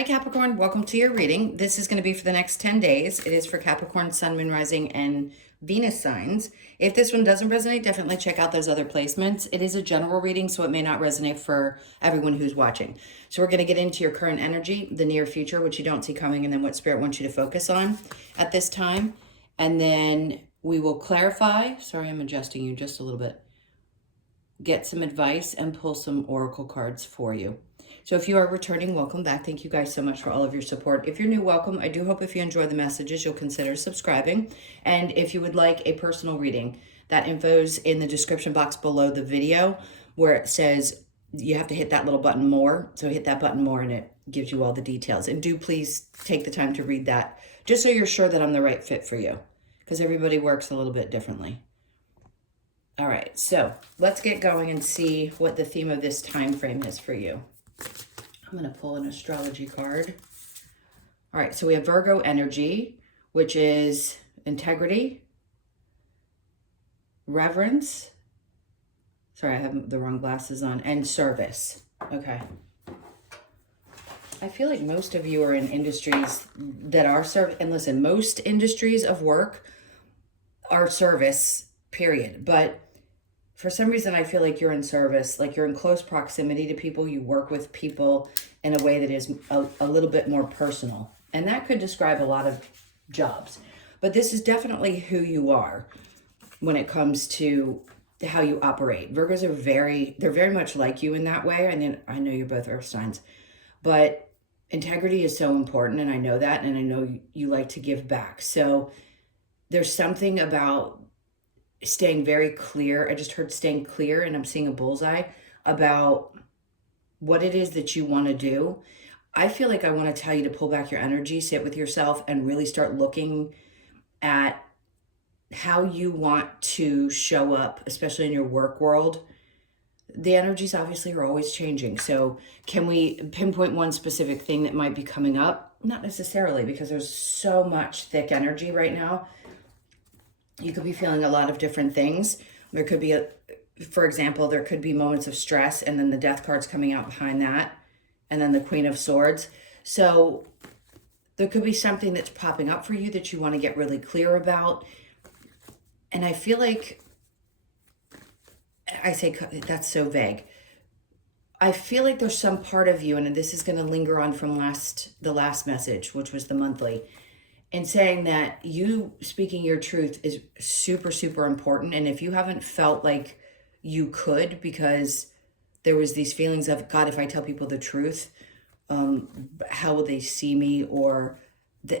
Hi Capricorn, welcome to your reading. This is going to be for the next 10 days. It is for Capricorn, Sun, Moon, Rising, and Venus signs. If this one doesn't resonate, definitely check out those other placements. It is a general reading, so it may not resonate for everyone who's watching. So we're going to get into your current energy, the near future, which you don't see coming, and then what Spirit wants you to focus on at this time. And then we will clarify. Sorry, I'm adjusting you just a little bit. Get some advice and pull some oracle cards for you. So if you are returning, welcome back. Thank you guys so much for all of your support. If you're new, welcome. I do hope if you enjoy the messages, you'll consider subscribing. And if you would like a personal reading, that info's in the description box below the video where it says you have to hit that little button more. So hit that button more and it gives you all the details. And do please take the time to read that just so you're sure that I'm the right fit for you, because everybody works a little bit differently. All right, so let's get going and see what the theme of this time frame is for you. I'm going to pull an astrology card. All right, so we have Virgo energy, which is integrity, reverence. Sorry, I have the wrong glasses on, and service. Okay. I feel like most of you are in industries that are service. And listen, most industries of work are service, period. But for some reason, I feel like you're in service, like you're in close proximity to people. You work with people in a way that is a little bit more personal. And that could describe a lot of jobs. But this is definitely who you are when it comes to how you operate. Virgos are they're very much like you in that way. And I know you're both earth signs. But integrity is so important, and I know that, and I know you like to give back. So there's something about staying very clear. I just heard staying clear, and I'm seeing a bullseye about what it is that you want to do. I feel like I want to tell you to pull back your energy, sit with yourself, and really start looking at how you want to show up, especially in your work world. The energies obviously are always changing. So can we pinpoint one specific thing that might be coming up? Not necessarily, because there's so much thick energy right now. You could be feeling a lot of different things. There could be, for example, there could be moments of stress, and then the death card's coming out behind that, and then the Queen of Swords. So there could be something that's popping up for you that you want to get really clear about. And I feel like, I say that's so vague. I feel like there's some part of you, and this is going to linger on from the last message, which was the monthly, and saying that you speaking your truth is super, super important. And if you haven't felt like you could, because there was these feelings of, God, if I tell people the truth, how will they see me? Or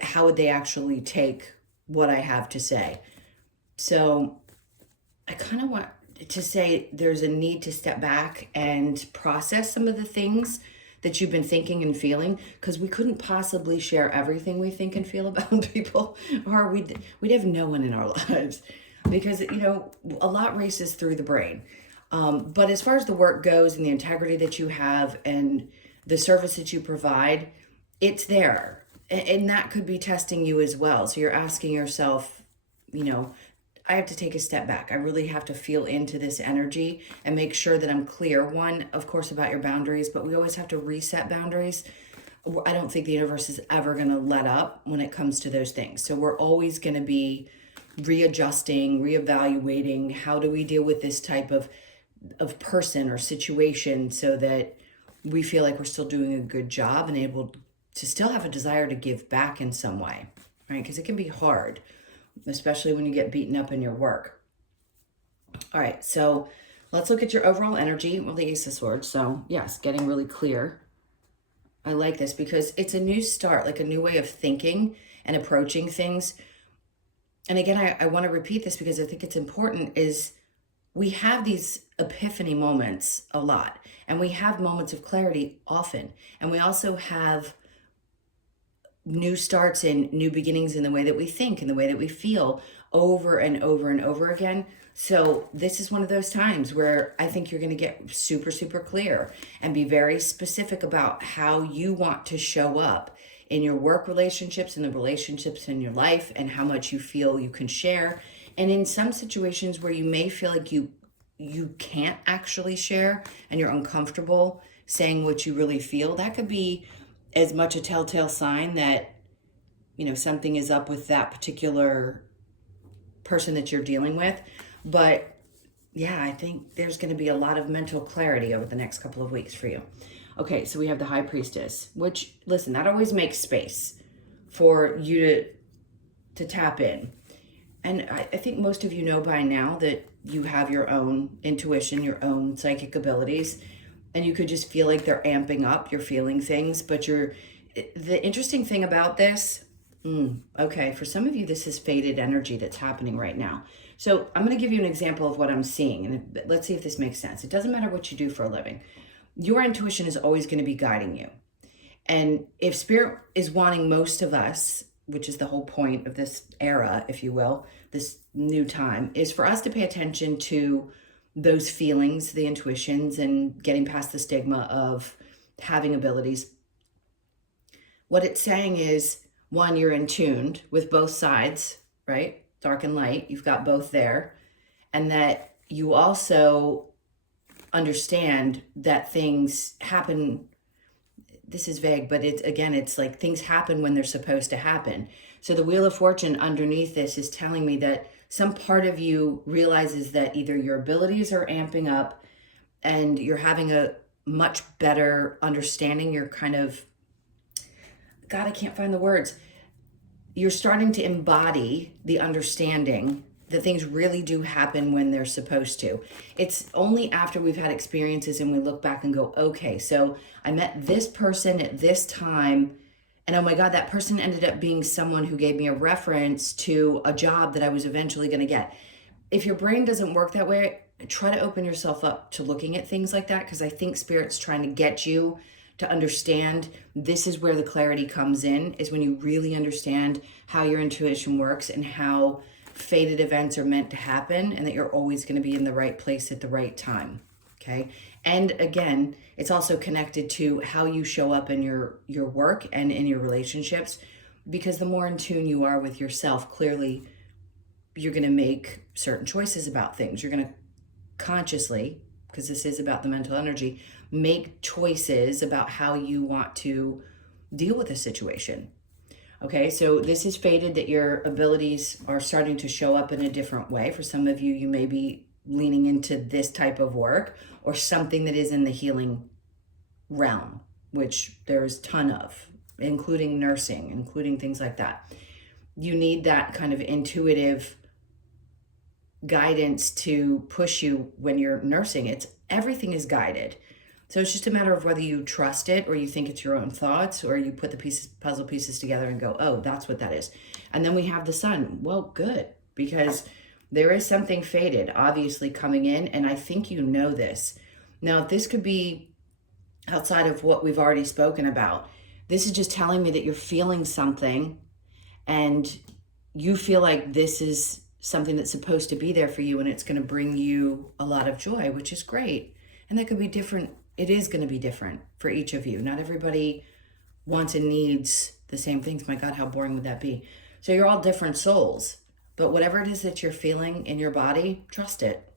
how would they actually take what I have to say? So I kind of want to say there's a need to step back and process some of the things that you've been thinking and feeling, because we couldn't possibly share everything we think and feel about people, or we'd have no one in our lives, because, you know, a lot races through the brain. But as far as the work goes and the integrity that you have and the service that you provide, it's there. And that could be testing you as well. So you're asking yourself, you know, I have to take a step back. I really have to feel into this energy and make sure that I'm clear. One, of course, about your boundaries, but we always have to reset boundaries. I don't think the universe is ever going to let up when it comes to those things. So we're always going to be readjusting, reevaluating. How do we deal with this type of person or situation so that we feel like we're still doing a good job and able to still have a desire to give back in some way, right? Because it can be hard, especially when you get beaten up in your work. All right, so let's look at your overall energy. Well, the Ace of Swords. So yes, getting really clear. I like this because it's a new start, like a new way of thinking and approaching things. And again, I want to repeat this because I think it's important, is we have these epiphany moments a lot, and we have moments of clarity often. And we also have new starts and new beginnings in the way that we think and the way that we feel over and over and over again. So this is one of those times where I think you're going to get super, super clear and be very specific about how you want to show up in your work relationships and the relationships in your life, and how much you feel you can share. And in some situations where you may feel like you can't actually share and you're uncomfortable saying what you really feel, that could be as much a telltale sign that, something is up with that particular person that you're dealing with. But yeah, I think there's going to be a lot of mental clarity over the next couple of weeks for you. Okay, so we have the High Priestess, which, listen, that always makes space for you to tap in. And I think most of you know by now that you have your own intuition, your own psychic abilities, and you could just feel like they're amping up, you're feeling things. But the interesting thing about this, okay, for some of you, this is faded energy that's happening right now. So I'm going to give you an example of what I'm seeing, and let's see if this makes sense. It doesn't matter what you do for a living. Your intuition is always going to be guiding you. And if Spirit is wanting most of us, which is the whole point of this era, if you will, this new time, is for us to pay attention to those feelings, the intuitions, and getting past the stigma of having abilities. What it's saying is, one, you're in tuned with both sides, right? Dark and light, you've got both there. And that you also understand that things happen. This is vague, but it's like things happen when they're supposed to happen. So the Wheel of Fortune underneath this is telling me that some part of you realizes that either your abilities are amping up and you're having a much better understanding. You're kind of, God, I can't find the words. You're starting to embody the understanding that things really do happen when they're supposed to. It's only after we've had experiences and we look back and go, okay, so I met this person at this time, and oh my God, that person ended up being someone who gave me a reference to a job that I was eventually going to get. If your brain doesn't work that way, try to open yourself up to looking at things like that, because I think Spirit's trying to get you to understand this is where the clarity comes in, is when you really understand how your intuition works and how fated events are meant to happen, and that you're always going to be in the right place at the right time. Okay. And again, it's also connected to how you show up in your work and in your relationships, because the more in tune you are with yourself, clearly you're going to make certain choices about things. You're going to consciously, because this is about the mental energy, make choices about how you want to deal with a situation. Okay, so this is fated that your abilities are starting to show up in a different way. For some of you, you may be leaning into this type of work or something that is in the healing realm, which there's a ton of, including nursing, including things like that. You need that kind of intuitive guidance to push you when you're nursing. Everything is guided. So it's just a matter of whether you trust it or you think it's your own thoughts, or you put the puzzle pieces together and go, oh, that's what that is. And then we have the Sun. Well, good, because there is something fated, obviously, coming in. And I think you know this. Now, this could be outside of what we've already spoken about. This is just telling me that you're feeling something and you feel like this is something that's supposed to be there for you, and it's going to bring you a lot of joy, which is great. And that could be different. It is going to be different for each of you. Not everybody wants and needs the same things. My God, how boring would that be? So you're all different souls, but whatever it is that you're feeling in your body, trust it,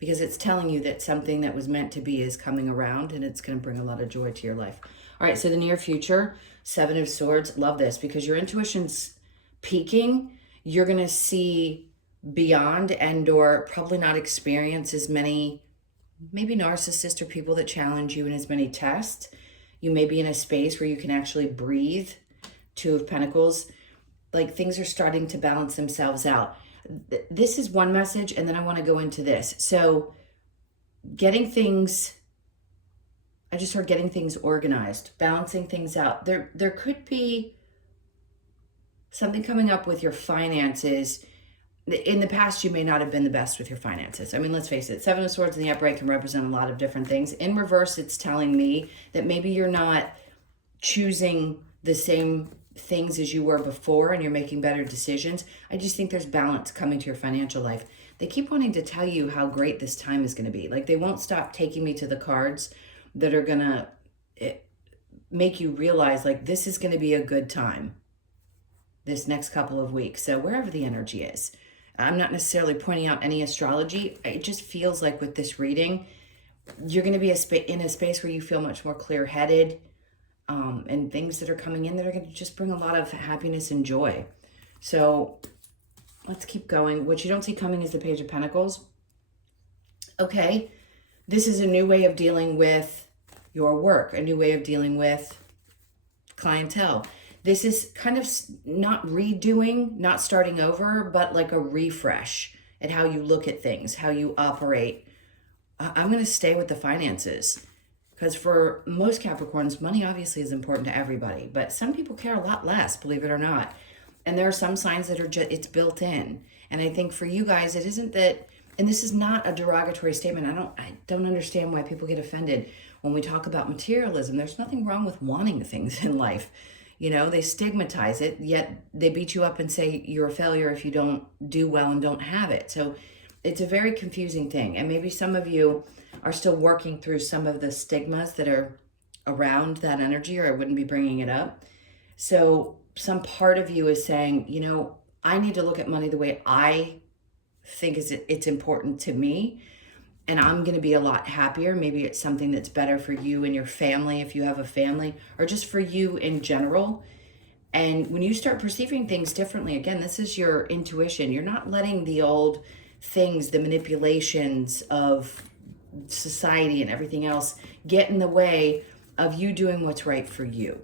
because it's telling you that something that was meant to be is coming around, and it's going to bring a lot of joy to your life. All right, so the near future, Seven of Swords, love this, because your intuition's peaking. You're going to see beyond and or probably not experience as many maybe narcissists or people that challenge you in as many tests. You may be in a space where you can actually breathe. Two of Pentacles, like things are starting to balance themselves out. This is one message, and then I want to go into this. So getting things, I just heard getting things organized, balancing things out. There could be something coming up with your finances. In the past, you may not have been the best with your finances. I mean, let's face it, Seven of Swords in the upright can represent a lot of different things. In reverse, it's telling me that maybe you're not choosing the same things as you were before and you're making better decisions. I just think there's balance coming to your financial life. They keep wanting to tell you how great this time is going to be. Like, they won't stop taking me to the cards that are going to make you realize, like, this is going to be a good time this next couple of weeks. So wherever the energy is. I'm not necessarily pointing out any astrology. It just feels like with this reading, you're going to be in a space where you feel much more clear-headed. and things that are coming in that are going to just bring a lot of happiness and joy. So let's keep going. What you don't see coming is the Page of Pentacles. Okay, this is a new way of dealing with your work, a new way of dealing with clientele. This is kind of not redoing, not starting over, but like a refresh at how you look at things, how you operate. I'm going to stay with the finances because for most Capricorns, money obviously is important to everybody, but some people care a lot less, believe it or not. And there are some signs that are just, it's built in. And I think for you guys, it isn't that, and this is not a derogatory statement. I don't understand why people get offended when we talk about materialism. There's nothing wrong with wanting things in life. You know, they stigmatize it, yet they beat you up and say you're a failure if you don't do well and don't have it. So it's a very confusing thing. And maybe some of you are still working through some of the stigmas that are around that energy, or I wouldn't be bringing it up. So some part of you is saying, you know, I need to look at money the way I think it's important to me, and I'm going to be a lot happier. Maybe it's something that's better for you and your family if you have a family, or just for you in general. And when you start perceiving things differently, again, this is your intuition. You're not letting the old things, the manipulations of society and everything else get in the way of you doing what's right for you.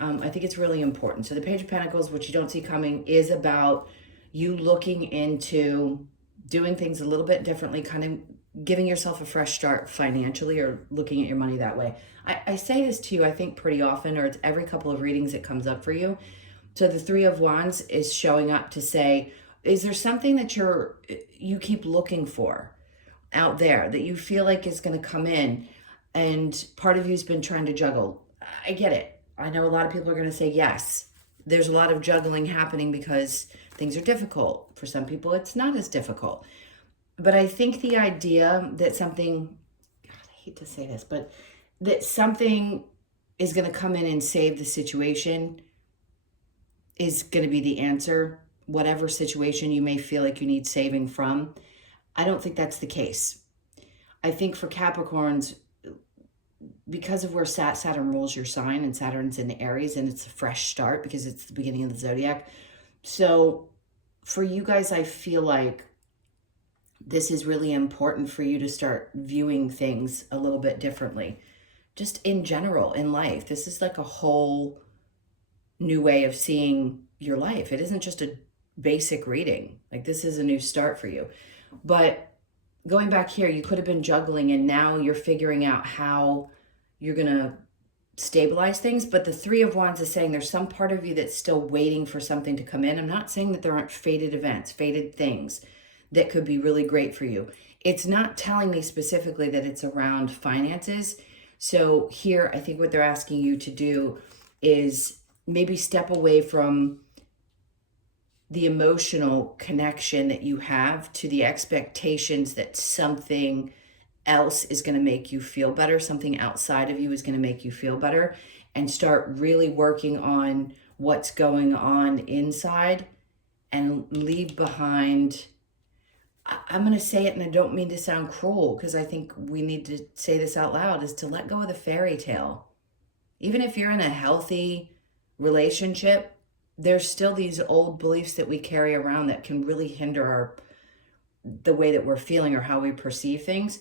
I think it's really important. So the Page of Pentacles, which you don't see coming, is about you looking into doing things a little bit differently, kind of giving yourself a fresh start financially, or looking at your money that way. I say this to you, I think, pretty often, or it's every couple of readings it comes up for you. So the Three of Wands is showing up to say, is there something that you keep looking for out there that you feel like is going to come in, and part of you's been trying to juggle? I get it. I know a lot of people are going to say yes. There's a lot of juggling happening because things are difficult. For some people, it's not as difficult. But I think the idea that something, God, I hate to say this, but that something is going to come in and save the situation is going to be the answer. Whatever situation you may feel like you need saving from, I don't think that's the case. I think for Capricorns, because of where Saturn rules your sign, and Saturn's in Aries, and it's a fresh start because it's the beginning of the zodiac. So for you guys, I feel like this is really important for you to start viewing things a little bit differently. Just in general, in life, this is like a whole new way of seeing your life. It isn't just a basic reading. Like, this is a new start for you. But going back here, you could have been juggling, and now you're figuring out how you're going to stabilize things. But the Three of Wands is saying there's some part of you that's still waiting for something to come in. I'm not saying that there aren't fated events, fated things that could be really great for you. It's not telling me specifically that it's around finances. So here, I think what they're asking you to do is maybe step away from the emotional connection that you have to the expectations that something else is going to make you feel better, something outside of you is going to make you feel better, and start really working on what's going on inside, and leave behind, I'm going to say it, and I don't mean to sound cruel, because I think we need to say this out loud, is to let go of the fairy tale. Even if you're in a healthy relationship, there's still these old beliefs that we carry around that can really hinder the way that we're feeling or how we perceive things.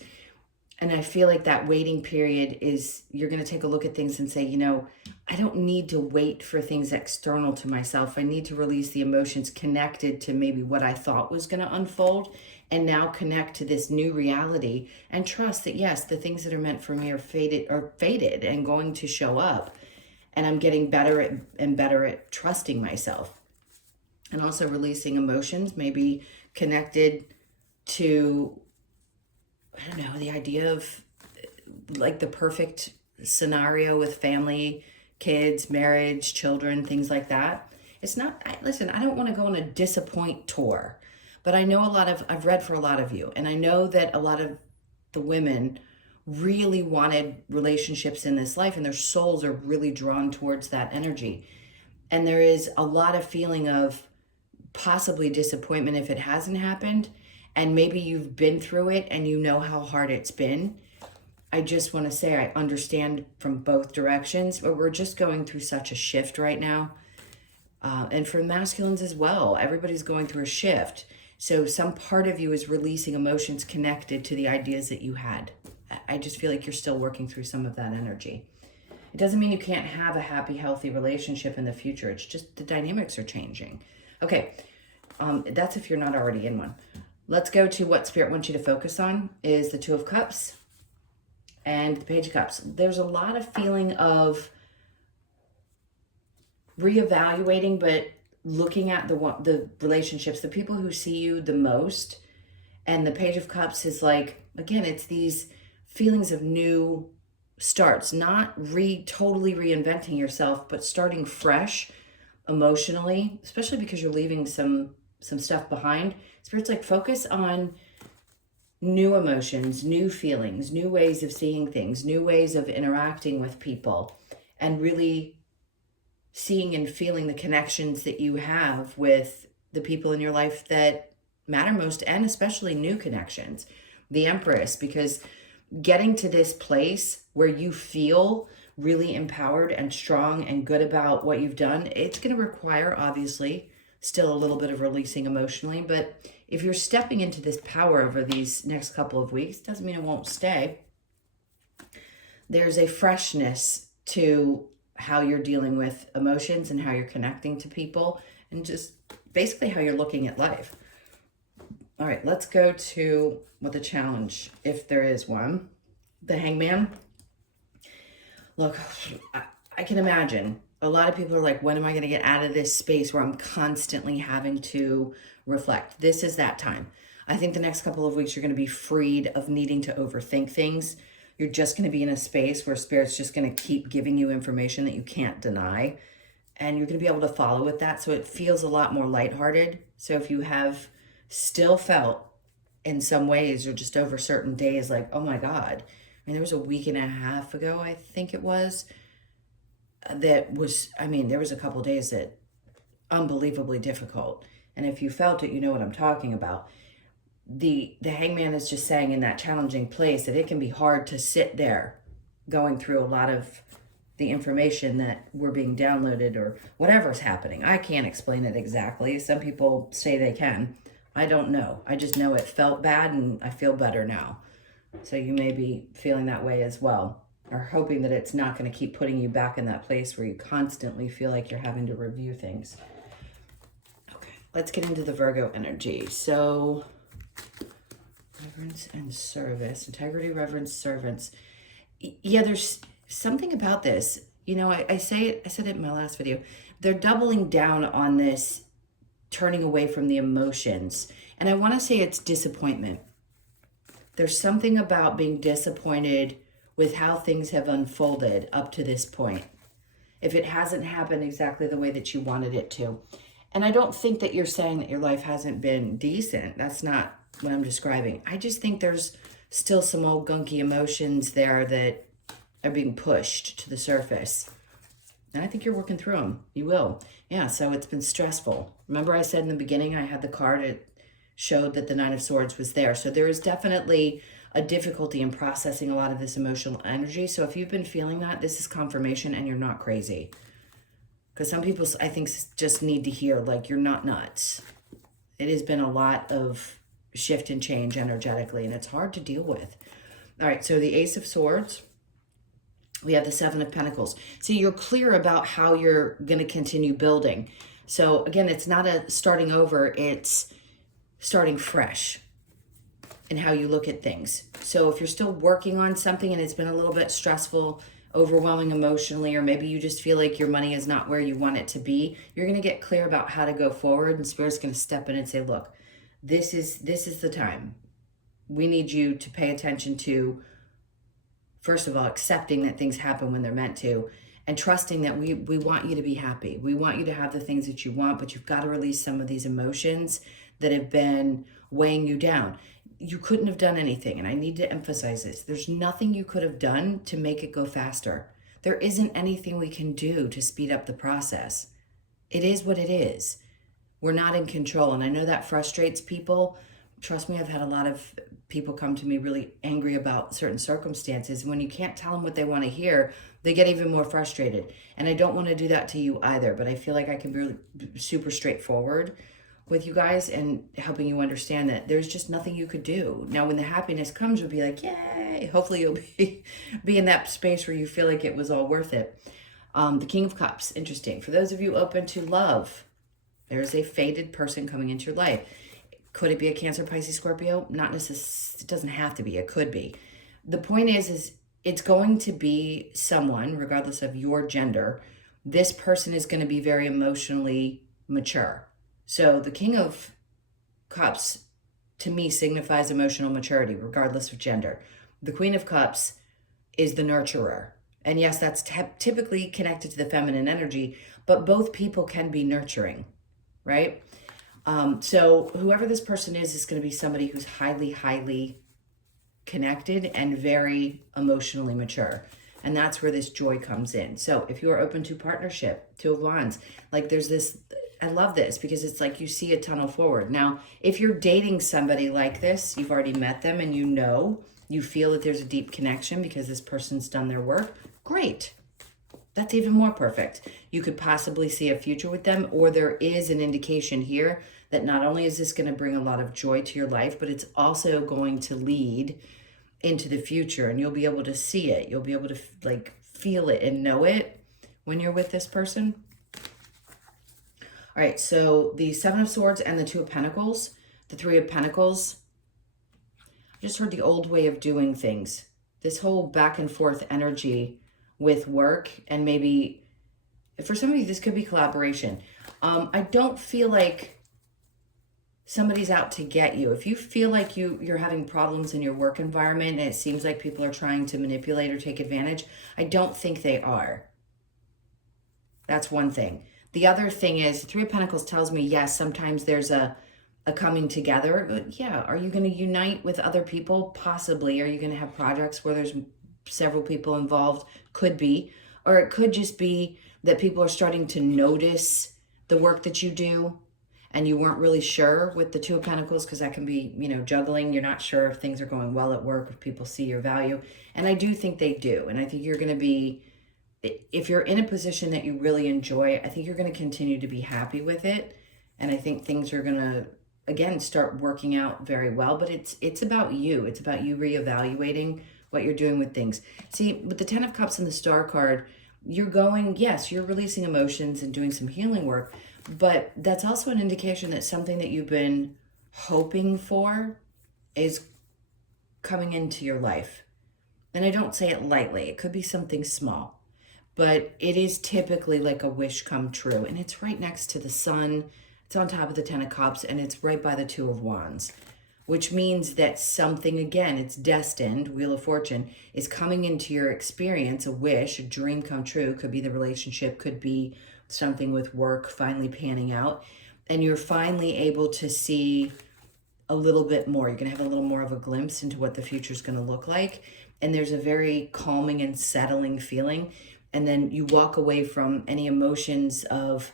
And I feel like that waiting period is, you're going to take a look at things and say, you know, I don't need to wait for things external to myself. I need to release the emotions connected to maybe what I thought was going to unfold, and now connect to this new reality and trust that, yes, the things that are meant for me are fated and going to show up. And I'm getting better at trusting myself, and also releasing emotions, maybe connected to, I don't know, the idea of like the perfect scenario with family, kids, marriage, children, things like that. It's not, listen, I don't want to go on a disappoint tour, but I know I've read for a lot of you, and I know that a lot of the women really wanted relationships in this life, and their souls are really drawn towards that energy. And there is a lot of feeling of possibly disappointment if it hasn't happened, and maybe you've been through it and you know how hard it's been. I just want to say I understand from both directions, but we're just going through such a shift right now. And for masculines as well, everybody's going through a shift. So some part of you is releasing emotions connected to the ideas that you had. I just feel like you're still working through some of that energy. It doesn't mean you can't have a happy, healthy relationship in the future. It's just the dynamics are changing. Okay, that's if you're not already in one. Let's go to what Spirit wants you to focus on is the Two of Cups and the Page of Cups. There's a lot of feeling of reevaluating, but looking at the relationships, the people who see you the most. And the Page of Cups is like, again, it's these feelings of new starts, not totally reinventing yourself, but starting fresh emotionally, especially because you're leaving some stuff behind. Spirit's like, focus on new emotions, new feelings, new ways of seeing things, new ways of interacting with people, and really seeing and feeling the connections that you have with the people in your life that matter most, and especially new connections. The Empress, because getting to this place where you feel really empowered and strong and good about what you've done, it's going to require, obviously, still a little bit of releasing emotionally. But if you're stepping into this power over these next couple of weeks, doesn't mean it won't stay. There's a freshness to how you're dealing with emotions and how you're connecting to people, and just basically how you're looking at life. All right, let's go to what the challenge, if there is one. The Hangman. Look, I can imagine a lot of people are like, when am I going to get out of this space where I'm constantly having to reflect? This is that time. I think the next couple of weeks you're going to be freed of needing to overthink things. You're just going to be in a space where Spirit's just going to keep giving you information that you can't deny. And you're going to be able to follow with that. So it feels a lot more lighthearted. So if you have still felt in some ways or just over certain days like, oh my God, I mean, there was a week and a half ago, I think it was, that was, I mean, there was a couple days that unbelievably difficult. And if you felt it, you know what I'm talking about. The Hangman is just saying in that challenging place that it can be hard to sit there going through a lot of the information that we're being downloaded or whatever's happening. I can't explain it exactly. Some people say they can. I don't know. I just know it felt bad and I feel better now. So you may be feeling that way as well, or hoping that it's not going to keep putting you back in that place where you constantly feel like you're having to review things. Okay, let's get into the Virgo energy. So reverence and service, integrity, reverence, servants. Yeah, there's something about this. You know, I said it in my last video. They're doubling down on this, turning away from the emotions. And I want to say it's disappointment. There's something about being disappointed with how things have unfolded up to this point. If it hasn't happened exactly the way that you wanted it to. And I don't think that you're saying that your life hasn't been decent. That's not what I'm describing. I just think there's still some old gunky emotions there that are being pushed to the surface. And I think you're working through them. You will. Yeah, so it's been stressful. Remember I said in the beginning I had the card, it showed that the Nine of Swords was there. So there is definitely a difficulty in processing a lot of this emotional energy. So if you've been feeling that, this is confirmation and you're not crazy. Because some people, I think, just need to hear, like, you're not nuts. It has been a lot of shift and change energetically, and it's hard to deal with. All right, so the Ace of Swords. We have the Seven of Pentacles. So you're clear about how you're going to continue building. So again, it's not a starting over, it's starting fresh in how you look at things. So if you're still working on something and it's been a little bit stressful, overwhelming emotionally, or maybe you just feel like your money is not where you want it to be, you're going to get clear about how to go forward, and Spirit's going to step in and say, look, this is the time. We need you to pay attention to, first of all, accepting that things happen when they're meant to, and trusting that we want you to be happy. We want you to have the things that you want, but you've got to release some of these emotions that have been weighing you down. You couldn't have done anything, and I need to emphasize this. There's nothing you could have done to make it go faster. There isn't anything we can do to speed up the process. It is what it is. We're not in control, and I know that frustrates people, trust me, I've had a lot of people come to me really angry about certain circumstances. When you can't tell them what they want to hear, they get even more frustrated. And I don't want to do that to you either, but I feel like I can be really super straightforward with you guys and helping you understand that there's just nothing you could do. Now, when the happiness comes, you'll be like, yay. Hopefully you'll be in that space where you feel like it was all worth it. The King of Cups, interesting. For those of you open to love, there's a fated person coming into your life. Could it be a Cancer, Pisces, Scorpio? Not necessarily. It doesn't have to be. It could be. The point is it's going to be someone, regardless of your gender. This person is going to be very emotionally mature. So the King of Cups, to me, signifies emotional maturity, regardless of gender. The Queen of Cups is the nurturer. And yes, that's typically connected to the feminine energy, but both people can be nurturing, right? So whoever this person is going to be somebody who's highly, highly connected and very emotionally mature. And that's where this joy comes in. So if you are open to partnership, Two of Wands, like there's this, I love this because it's like you see a tunnel forward. Now, if you're dating somebody like this, you've already met them and you feel that there's a deep connection because this person's done their work, great. That's even more perfect. You could possibly see a future with them, or there is an indication here that not only is this going to bring a lot of joy to your life, but it's also going to lead into the future, and you'll be able to see it. You'll be able to like feel it and know it when you're with this person. All right, so the Seven of Swords and the Two of Pentacles, the Three of Pentacles. I just heard the old way of doing things. This whole back and forth energy with work, and maybe for some of you, this could be collaboration. I don't feel like somebody's out to get you. If you feel like you're having problems in your work environment and it seems like people are trying to manipulate or take advantage, I don't think they are. That's one thing. The other thing is, Three of Pentacles tells me, yes, sometimes there's a coming together. But yeah, are you going to unite with other people? Possibly. Are you going to have projects where there's several people involved? Could be. Or it could just be that people are starting to notice the work that you do and you weren't really sure with the Two of Pentacles, because that can be, juggling. You're not sure if things are going well at work, if people see your value. And I do think they do. And I think you're going to be, if you're in a position that you really enjoy, I think you're going to continue to be happy with it. And I think things are going to, again, start working out very well. But it's about you. It's about you reevaluating what you're doing with things. See, with the Ten of Cups and the Star card, you're going, yes, you're releasing emotions and doing some healing work, but that's also an indication that something that you've been hoping for is coming into your life. And I don't say it lightly. It could be something small, but it is typically like a wish come true. And it's right next to the sun. It's on top of the Ten of Cups, and it's right by the Two of Wands, which means that something, again, it's destined, Wheel of Fortune, is coming into your experience, a wish, a dream come true. Could be the relationship, could be something with work finally panning out, and you're finally able to see a little bit more. You're going to have a little more of a glimpse into what the future is going to look like, and there's a very calming and settling feeling, and then you walk away from any emotions of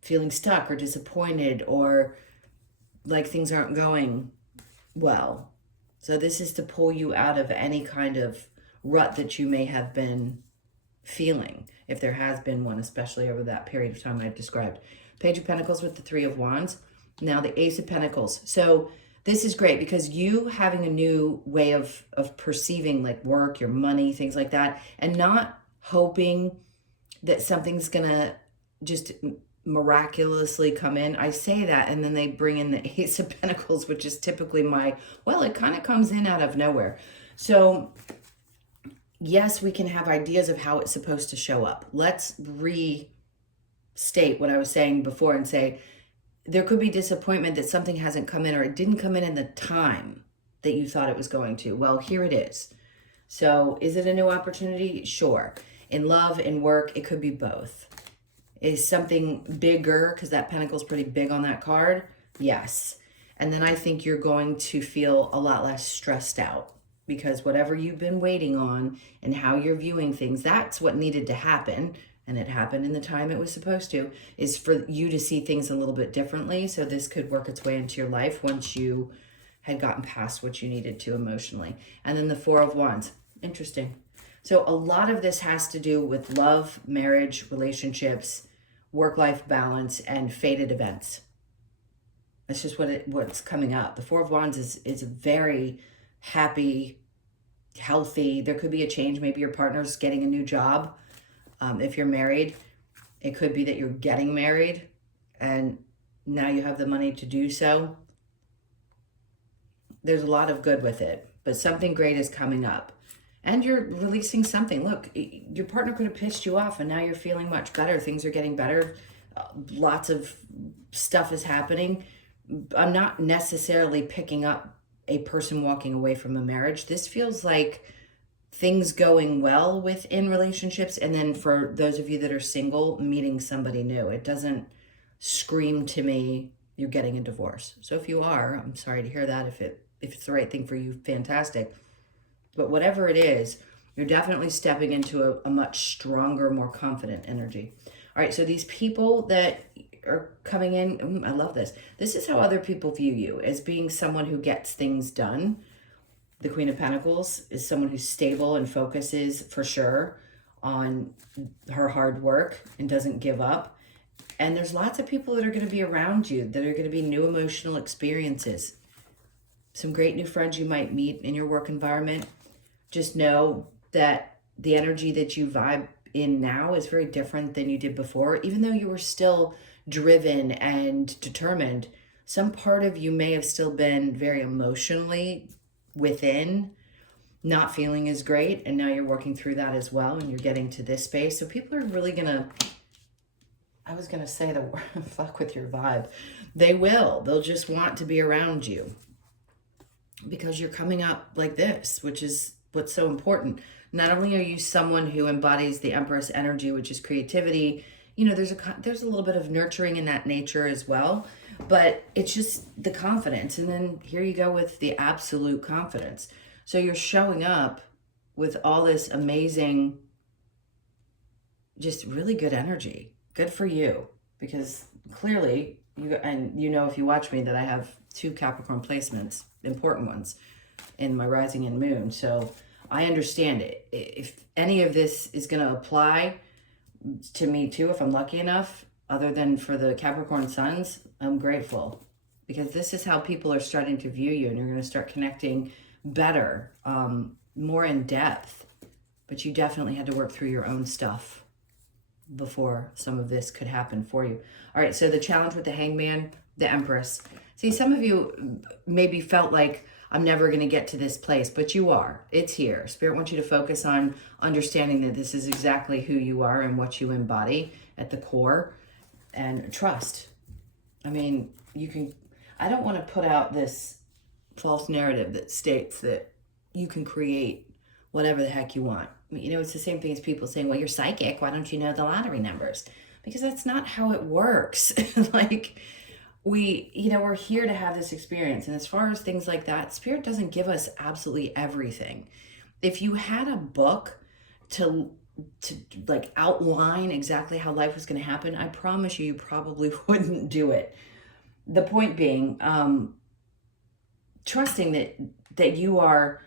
feeling stuck or disappointed or like things aren't going well. So this is to pull you out of any kind of rut that you may have been feeling, if there has been one, especially over that period of time I've described. Page of Pentacles with the Three of Wands. Now the Ace of Pentacles. So this is great because you having a new way of perceiving like work, your money, things like that, and not hoping that something's gonna just miraculously come in. I say that, and then they bring in the Ace of Pentacles, which is typically it kind of comes in out of nowhere. So yes, we can have ideas of how it's supposed to show up. Let's restate what I was saying before and say there could be disappointment that something hasn't come in, or it didn't come in the time that you thought it was going to. Well, here it is. So is it a new opportunity? Sure. In love, in work, it could be both. Is something bigger, because that Pentacle's pretty big on that card? Yes. And then I think you're going to feel a lot less stressed out, because whatever you've been waiting on and how you're viewing things, that's what needed to happen. And it happened in the time it was supposed to, is for you to see things a little bit differently. So this could work its way into your life once you had gotten past what you needed to emotionally. And then the Four of Wands. Interesting. So a lot of this has to do with love, marriage, relationships, work-life balance, and fated events. That's just what's coming up. The Four of Wands is a very happy, healthy. There could be a change. Maybe your partner's getting a new job. If you're married, it could be that you're getting married and now you have the money to do so. There's a lot of good with it, but something great is coming up. And you're releasing something. Look, your partner could have pissed you off and now you're feeling much better. Things are getting better. Lots of stuff is happening. I'm not necessarily picking up a person walking away from a marriage. This feels like things going well within relationships. And then for those of you that are single, meeting somebody new. It doesn't scream to me you're getting a divorce. So if you are, I'm sorry to hear that. If it's the right thing for you, fantastic. But whatever it is, you're definitely stepping into a much stronger, more confident energy. All right, so these people that are coming in, I love this. This is how other people view you, as being someone who gets things done. The Queen of Pentacles is someone who's stable and focuses for sure on her hard work and doesn't give up. And there's lots of people that are going to be around you that are going to be new emotional experiences. Some great new friends you might meet in your work environment. Just know that the energy that you vibe in now is very different than you did before. Even though you were still driven and determined, some part of you may have still been very emotionally within, not feeling as great. And now you're working through that as well. And you're getting to this space. So people are really going to, I was going to say the word, fuck with your vibe. They will. They'll just want to be around you because you're coming up like this, which is what's so important. Not only are you someone who embodies the Empress energy, which is creativity, you know, there's a little bit of nurturing in that nature as well, but it's just the confidence. And then here you go with the absolute confidence. So you're showing up with all this amazing, just really good energy. Good for you, because clearly if you watch me that I have 2 Capricorn placements, important ones, in my rising and moon. So I understand it. If any of this is going to apply to me too, if I'm lucky enough, other than for the Capricorn suns, I'm grateful, because this is how people are starting to view you, and you're going to start connecting better, more in depth. But you definitely had to work through your own stuff before some of this could happen for you. All right, so the challenge with the Hangman, the Empress. See, some of you maybe felt like, I'm never going to get to this place, but you are. It's here. Spirit wants you to focus on understanding that this is exactly who you are and what you embody at the core, and trust. I mean, I don't want to put out this false narrative that states that you can create whatever the heck you want. You know, it's the same thing as people saying, well, you're psychic. Why don't you know the lottery numbers? Because that's not how it works. Like, we're here to have this experience. And as far as things like that, Spirit doesn't give us absolutely everything. If you had a book to like outline exactly how life was going to happen, I promise you probably wouldn't do it. The point being, trusting that you are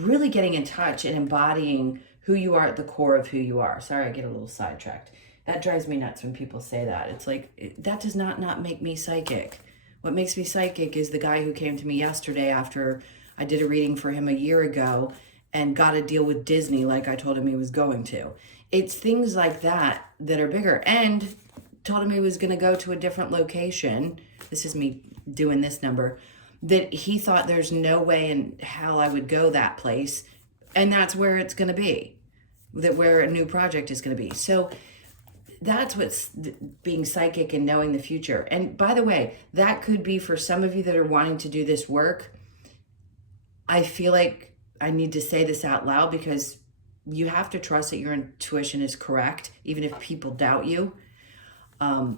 really getting in touch and embodying who you are at the core of who you are. Sorry, I get a little sidetracked. That drives me nuts when people say that. It's like, that does not make me psychic. What makes me psychic is the guy who came to me yesterday after I did a reading for him a year ago and got a deal with Disney like I told him he was going to. It's things like that that are bigger. And told him he was going to go to a different location. This is me doing this number. That he thought there's no way in hell I would go that place. And that's where it's going to be. Where a new project is going to be. So that's what's being psychic and knowing the future. And by the way, that could be for some of you that are wanting to do this work. I feel like I need to say this out loud because you have to trust that your intuition is correct, even if people doubt you. I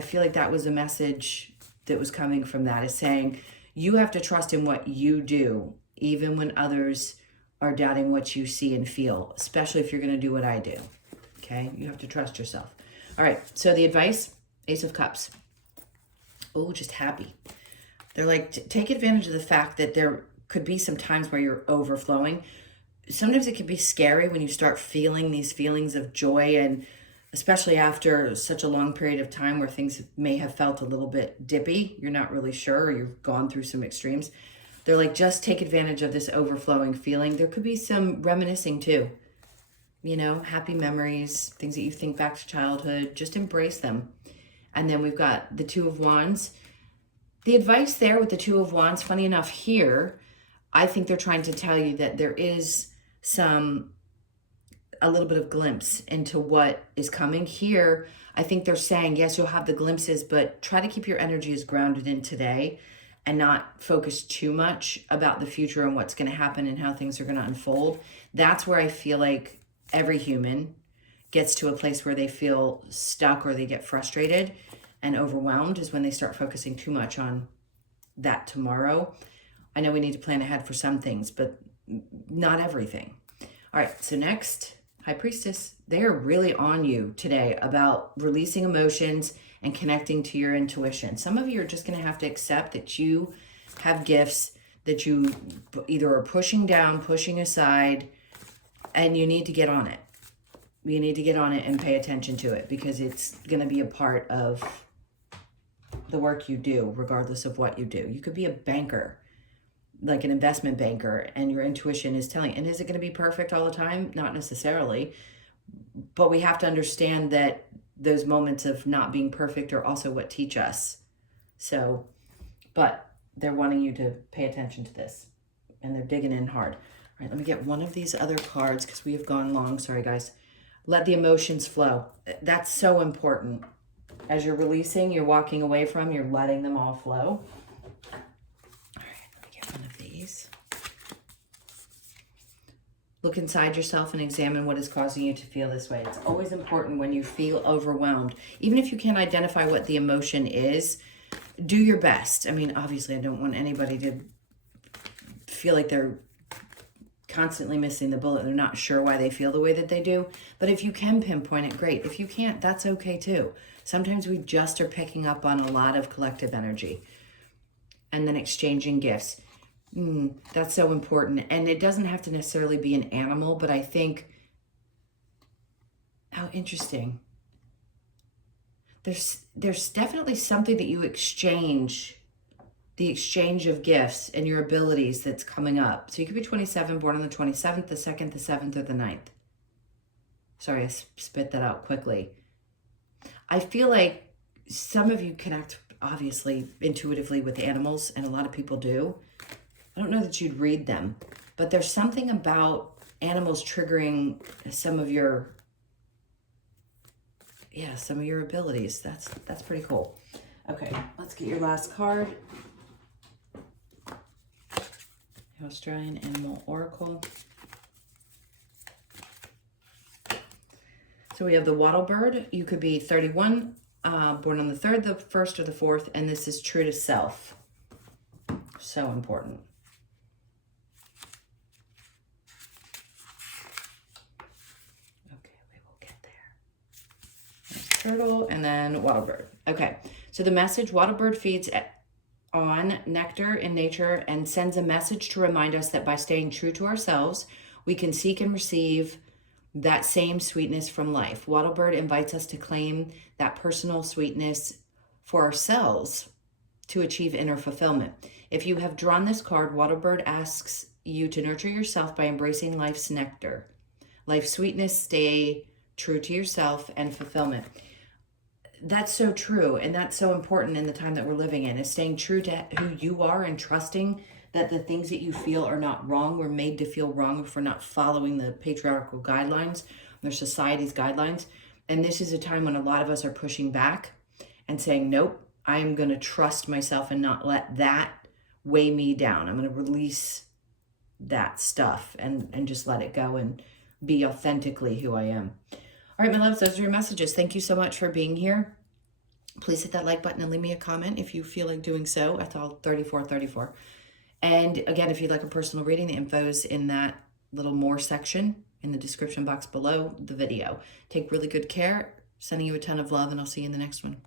feel like that was a message that was coming from that, is saying you have to trust in what you do, even when others are doubting what you see and feel, especially if you're going to do what I do. Okay, you have to trust yourself. All right, so the advice, Ace of Cups. Oh, just happy. They're like, take advantage of the fact that there could be some times where you're overflowing. Sometimes it can be scary when you start feeling these feelings of joy, and especially after such a long period of time where things may have felt a little bit dippy, you're not really sure, or you've gone through some extremes. They're like, just take advantage of this overflowing feeling. There could be some reminiscing too, you know, happy memories, things that you think back to childhood, just embrace them. And then we've got the Two of Wands. The advice there with the Two of Wands, funny enough here, I think they're trying to tell you that there is a little bit of glimpse into what is coming here. I think they're saying, yes, you'll have the glimpses, but try to keep your energy as grounded in today and not focus too much about the future and what's going to happen and how things are going to unfold. That's where I feel like every human gets to a place where they feel stuck or they get frustrated and overwhelmed, is when they start focusing too much on that tomorrow. I know we need to plan ahead for some things, but not everything. All right, so next, High Priestess. They are really on you today about releasing emotions and connecting to your intuition. Some of you are just going to have to accept that you have gifts that you either are pushing down, pushing aside, and you need to get on it. You need to get on it and pay attention to it, because it's going to be a part of the work you do, regardless of what you do. You could be a banker, like an investment banker, and your intuition is telling. And is it going to be perfect all the time? Not necessarily. But we have to understand that those moments of not being perfect are also what teach us. So, but they're wanting you to pay attention to this, and they're digging in hard. All right, let me get one of these other cards because we have gone long. Sorry, guys. Let the emotions flow. That's so important. As you're releasing, you're walking away from, you're letting them all flow. All right, let me get one of these. Look inside yourself and examine what is causing you to feel this way. It's always important when you feel overwhelmed. Even if you can't identify what the emotion is, do your best. I mean, obviously, I don't want anybody to feel like they're constantly missing the bullet. They're not sure why they feel the way that they do. But if you can pinpoint it, great. If you can't, that's okay too. Sometimes we just are picking up on a lot of collective energy and then exchanging gifts. That's so important. And it doesn't have to necessarily be an animal, but I think, how interesting. There's definitely something that you exchange, the exchange of gifts and your abilities that's coming up. So you could be 27, born on the 27th, the 2nd, the 7th, or the 9th. Sorry, I spit that out quickly. I feel like some of you connect, obviously, intuitively with animals, and a lot of people do. I don't know that you'd read them, but there's something about animals triggering some of your abilities. That's pretty cool. Okay, let's get your last card. Australian Animal Oracle. So we have the wattle bird. You could be 31, born on the 3rd, the 1st, or the 4th, and this is true to self. So important. Okay, we will get there. There's turtle, and then wattle bird. Okay, so the message, wattle bird feeds on nectar in nature and sends a message to remind us that by staying true to ourselves, we can seek and receive that same sweetness from life. Wattlebird invites us to claim that personal sweetness for ourselves to achieve inner fulfillment. If you have drawn this card, Wattlebird asks you to nurture yourself by embracing life's nectar. Life's sweetness, stay true to yourself, and fulfillment. That's so true, and that's so important in the time that we're living in, is staying true to who you are and trusting that the things that you feel are not wrong. We're made to feel wrong if we're not following the patriarchal guidelines, or society's guidelines. And this is a time when a lot of us are pushing back and saying, nope, I am going to trust myself and not let that weigh me down. I'm going to release that stuff and just let it go and be authentically who I am. All right, my loves, those are your messages. Thank you so much for being here. Please hit that like button and leave me a comment if you feel like doing so. That's all 3434. And again, if you'd like a personal reading, the info's in that little more section in the description box below the video. Take really good care. Sending you a ton of love, and I'll see you in the next one.